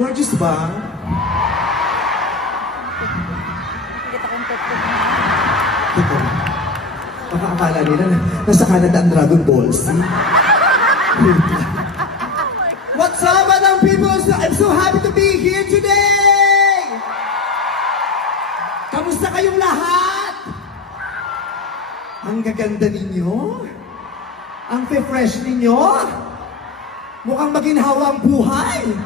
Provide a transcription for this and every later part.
Gorgeous ba? Ito. Baka akala nila nasa Canada ang Dragon Balls. What's up, madam people? I'm so happy to be here today! Kamusta kayong lahat? Ang gaganda ninyo? Ang fresh ninyo? Mukhang maginhawa ang buhay.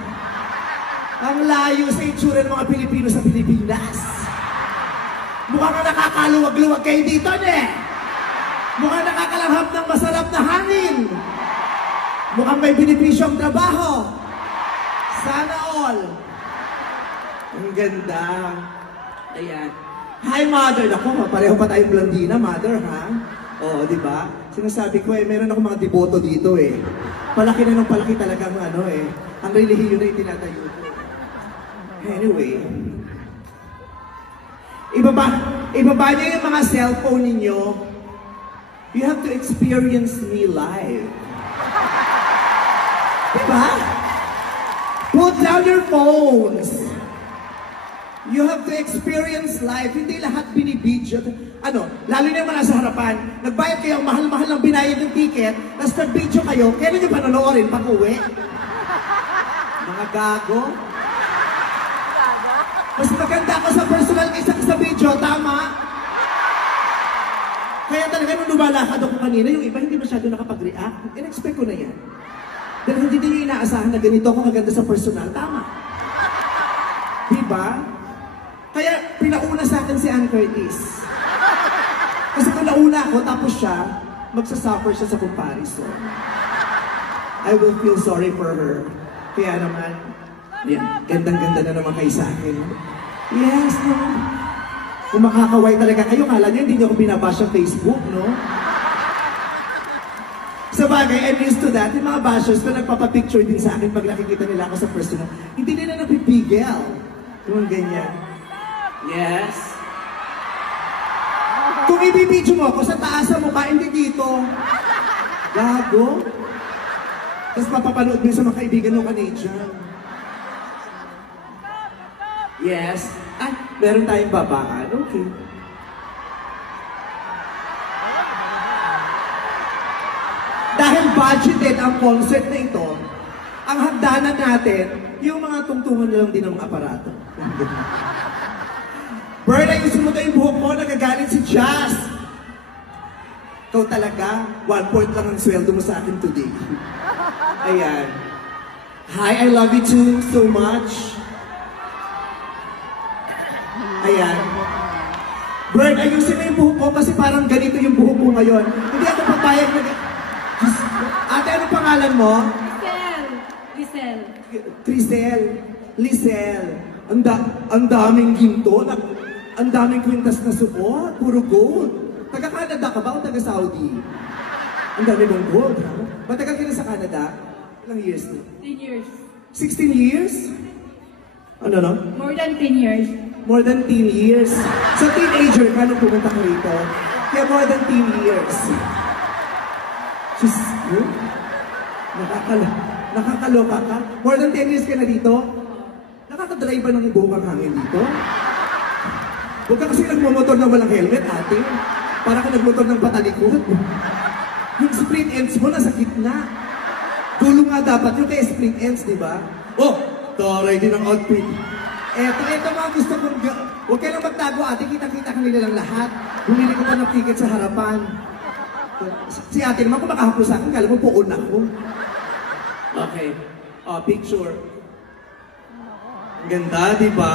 Ang layo sa itsura ng mga Pilipino sa Pilipinas. Mukhang nakakaluwag-luwag kayo dito, ne? Mukhang nakakalanghap ng masarap na hangin. Mukhang may benepisyo ang trabaho. Sana all. Ang ganda. Ayan. Hi, mother. Ako, pareho pa tayong blandina, mother, ha? Oo, di ba? Sinasabi ko, meron ako mga deboto dito, Palaki na ng palaki talagang, ang relihiyo na itinatayo ko. Anyway. Ibaba niyo yung mga cellphone ninyo. You have to experience me live. Diba? Put down your phones. You have to experience life. Hindi lahat binibidyo. Lalo na yung mga nasa harapan. Nagbayad kayo ang mahal-mahal ng binayad ng ticket, tapos nag-video kayo, kailan nyo panonoorin pag-uwi? Mga gago. Mas maganda ako sa personal kaysa sa video, tama? Kaya talaga nung lumalakad ako kanina, yung iba hindi masyado nakapag-react. In-expect ko na yan. Dahil hindi nyo inaasahan na ganito ako maganda sa personal, tama? Diba? Kaya pinauna sa akin si Ann Curtis. Kasi kung nauna ako, tapos siya, magsasuffer siya sa comparison. I will feel sorry for her. Kaya naman, yan, gandang-ganda na naman kayo sa akin. Yes, no? Kung makakaway talaga kayo, kala niyo hindi niyo ako binabash sa Facebook, no? Sa bagay, I'm used to that. Yung mga bashers na nagpapapicture din sa akin pag nakikita nila ako sa personal, hindi nila napipigil. Yung ganyan. Yes. Kung ibibidyo mo ako sa taas sa mukha, hindi dito. Gago. Tapos mapapanood mo sa mga kaibigan ng Canadian. Yes. Meron tayong babaan. Okay. Dahil budgeted ang concert na ito, ang hagdanan natin, yung mga tungtungan na lang din ng aparato. Bird, ayusin mo tayo yung buhok mo, nagagalit si Jazz. Ikaw talaga, 1 lang ang sweldo mo sa akin today. Ayan. Hi, I love you too so much. Ayan. Bird, ayusin mo yung buhok ko kasi parang ganito yung buhok ko ngayon. Hindi ako papayag na... Ate, anong pangalan mo? Lisel. Ang daming ginto. Ang daming kwintas na support. Puro gold. Taga-Canada ka ba o taga-Saudi? Ang dami mong gold, ha? Matagal ka na sa Canada? Ilang years na? 10 years. 16 years? Ano no? More than 10 years. More than 10 years. So teenager ka nung pumunta ka rito. Kaya more than 10 years. Diyos ko. Nakakaloka ka. More than 10 years ka na dito. Nakakadrive ba ng buhok ang hangin dito? Huwag ka kasi nagmumotor na walang helmet, ate. Para ka nagmotor ng patalikod. Yung split ends mo nasa gitna. Dulo nga dapat yung kaya split ends, di ba? Oh, taray din ang outfit. Eto mga gusto kong... Huwag kayo lang magtago, ate. Kita-kita kanila lang lahat. Bumili ko pa ng ticket sa harapan. Si ate naman kung makahapos sa akin, kala mo puon ako. Okay. Picture. Ganda, di ba?